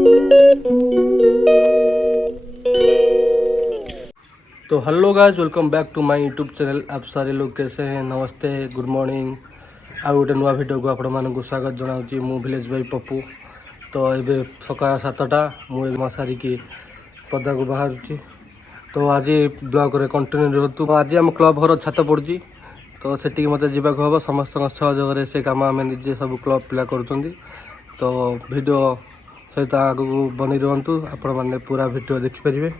तो hello guys, welcome back to my YouTube channel. आप सारे लोग कैसे हैं? नमस्ते, गुड मॉर्निंग। आ गोटे नुआ भिडियो को आपण मानक स्वागत जनाऊँगी। मु विलेज बाई पप्पू। तो ये सकाळ 7टा मुझे सारिकी पदा को बाहर। तो आज ब्लॉग रे कंटिन्यू रहतु। आज आम क्लब घर छात पड़ी, तो सेटिक मत जावाक हम समस्त सहयोग से कम आम निजे सब क्लब पिला कर। तो वीडियो सहित आग बनी रुहतु, आपण मैंने पूरा वीडियो देखिपारे।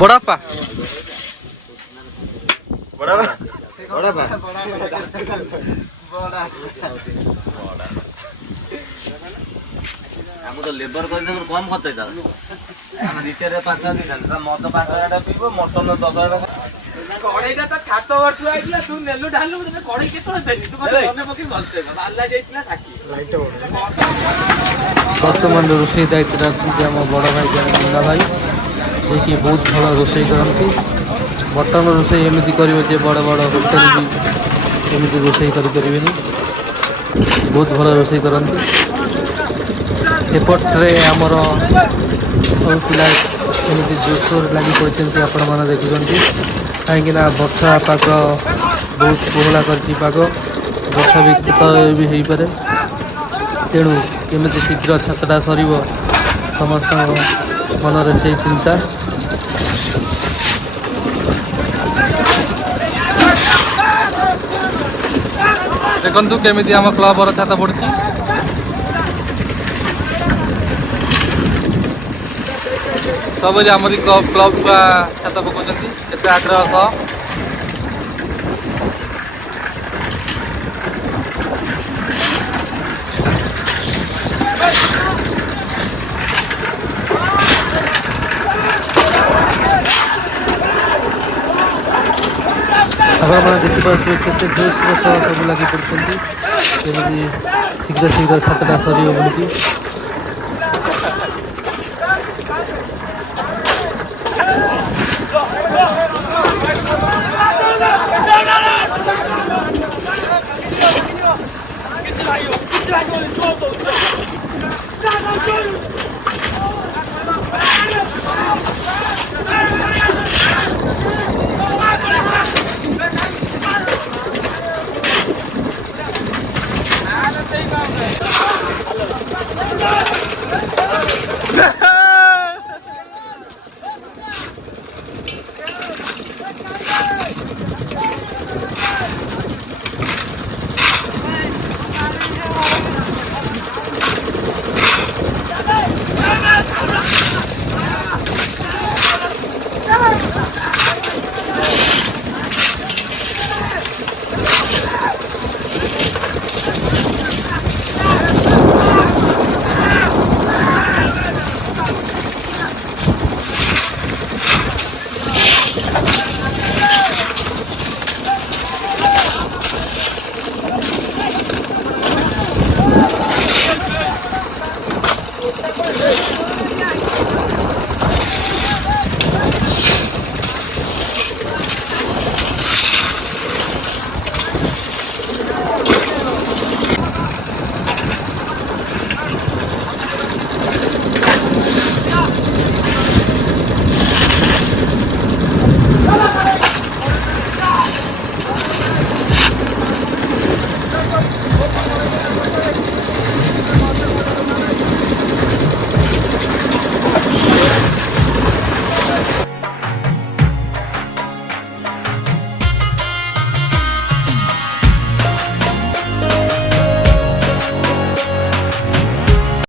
बड़ापा तो लेबर कर कम करते रिचार्ज 5 मद 5 पीब मटन 10 कड़ईटा तो छात बर्तु आइला तू नेलु ढालु कड़ई केतले देनी तू मने पकी भलसे बाल्ला जाइतला साकी लाइट बर्तमान रोषे दायित्व रखते आम बड़ भाई जगन्नाथ भाई, जे बहुत भल रोषे करती। मटन रोषे एमती कर बड़ बड़ होटेल भी एमती रोषे करें, बहुत भल रोषे करती। एपट्रे आमर सब पिला एमती जोरसोर लगी पड़ते आपण मैंने देखुं, कहीं वर्षा पाग बहुत कोहला कर पाग, वर्षा भी हो पारे। तेणु केमी शीघ्र छातटा सर समस्त मनरे से चिंता। देखु केमी आम क्लब छात पड़ी। सब आमरी क्लब का छात पकाउं के आग्रह सह। आपने देखिए केते जोश सब लगी पड़ते शीघ्र शीघ्र छातटा सर बोली।